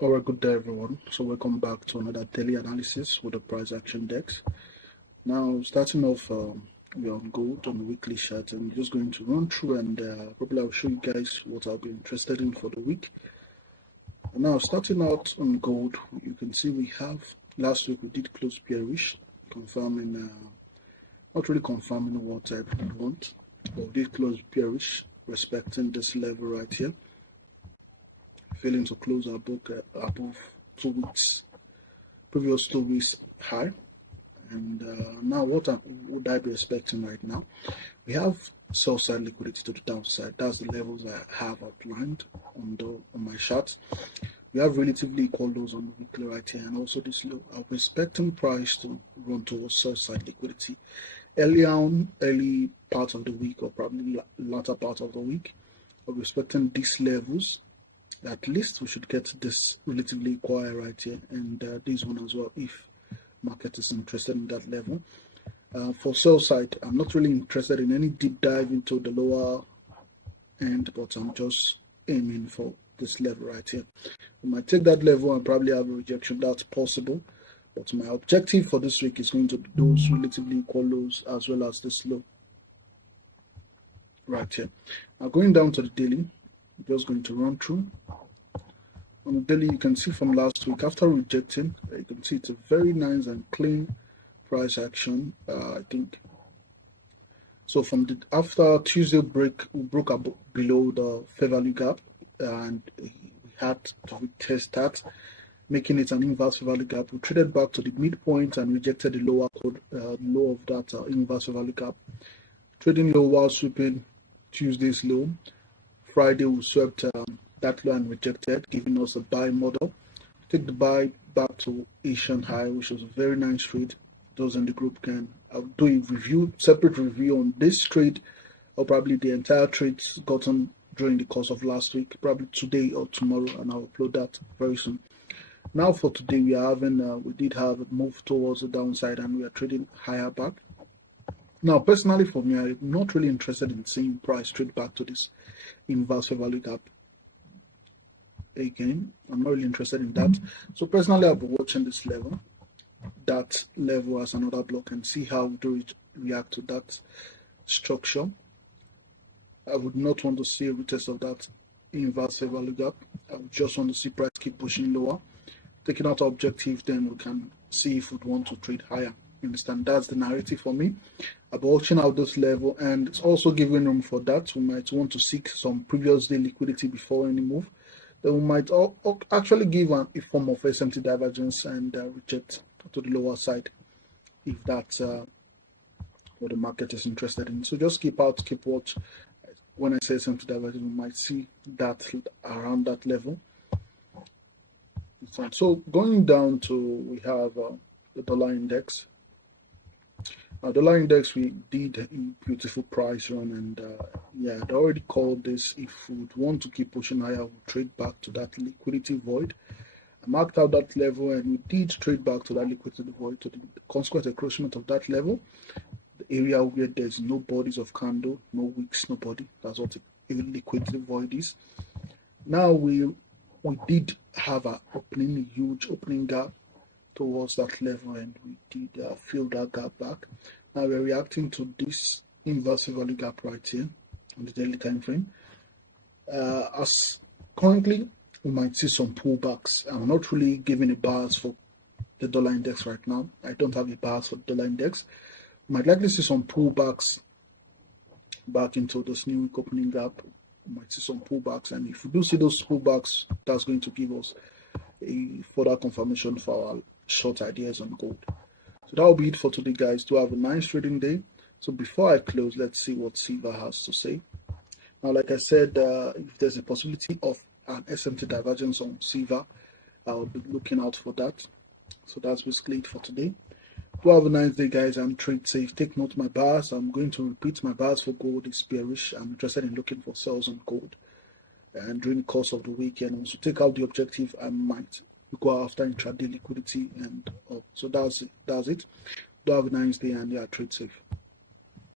Alright, good day everyone. So welcome back to another daily analysis with the price action index. Now starting off, we're on gold on the weekly chart, and I'm just going to run through and probably I'll show you guys what I'll be interested in for the week. And now starting out on gold, you can see we have last week we did close bearish, confirming, not really confirming what I want, but we did close bearish, respecting this level right here. Failing to close our book above 2 weeks, previous 2 weeks high. And now what would I be expecting right now? We have sell side liquidity to the downside. That's the levels I have outlined on my chart. We have relatively equal lows on the weekly right here, and also this low. I'm expecting price to run towards sell side liquidity early part of the week, or probably latter part of the week. I'm expecting these levels. At least we should get this relatively quiet right here, and this one as well, if market is interested in that level. For sell side, I'm not really interested in any deep dive into the lower end, but I'm just aiming for this level right here. We might take that level and probably have a rejection. That's possible, but my objective for this week is going to be those relatively equal lows as well as this low right here. Now going down to the daily, I'm just going to run through. On the daily, you can see from last week, after rejecting, you can see it's a very nice and clean price action. I think so. From the after Tuesday break, we broke up below the fair value gap, and we had to retest that, making it an inverse fair value gap. We traded back to the midpoint and rejected the lower low of that inverse fair value gap. Trading low while sweeping Tuesday's low. Friday we swept that low and rejected, giving us a buy model. Take the buy back to Asian high, which was a very nice trade. Those in the group can do a separate review on this trade, or probably the entire trades gotten during the course of last week, probably today or tomorrow, and I'll upload that very soon. Now for today, we did have a move towards the downside, and we are trading higher back. Now, personally for me, I'm not really interested in seeing price trade back to this inverse fair value gap again. I'm not really interested in that. So personally, I'll be watching this level, that level as another block, and see how we react to that structure. I would not want to see a retest of that inverse fair value gap. I would just want to see price keep pushing lower. Taking out objective, then we can see if we want to trade higher. You understand? That's the narrative for me. I'll be watching out this level, and it's also giving room for that. We might want to seek some previous day liquidity before any move. Then we might actually give a form of SMT divergence and reject to the lower side if that's what the market is interested in. So just keep watch. When I say SMT divergence, we might see that around that level. So going down to, we have the dollar index. Dollar index, we did a beautiful price run, and yeah, I already called this. If we would want to keep pushing higher, we'll trade back to that liquidity void. I marked out that level, and we did trade back to that liquidity void, to the consequent encroachment of that level, the area where there's no bodies of candle, no wicks, no body. That's what a liquidity void is. Now we did have a huge opening gap towards that level, and we did fill that gap back. Now we're reacting to this inverse value gap right here on the daily time frame. As currently, we might see some pullbacks. I'm not really giving a bias for the dollar index right now. I don't have a bias for the dollar index. We might likely see some pullbacks back into this new week opening gap. We might see some pullbacks, and if we do see those pullbacks, that's going to give us a further confirmation for our short ideas on gold. So that will be it for today, guys. Do have a nice trading day. So before I close, let's see what silver has to say. Now, like I said, if there's a possibility of an SMT divergence on silver, I'll be looking out for that. So that's basically it for today. Do have a nice day, guys, and trade safe. Take note of my bars. I'm going to repeat my bars for gold is bearish. I'm interested in looking for sells on gold, and during the course of the weekend, once you take out the objective, I might go after intraday liquidity, and so that's it. Do have a nice day, and yeah, trade safe.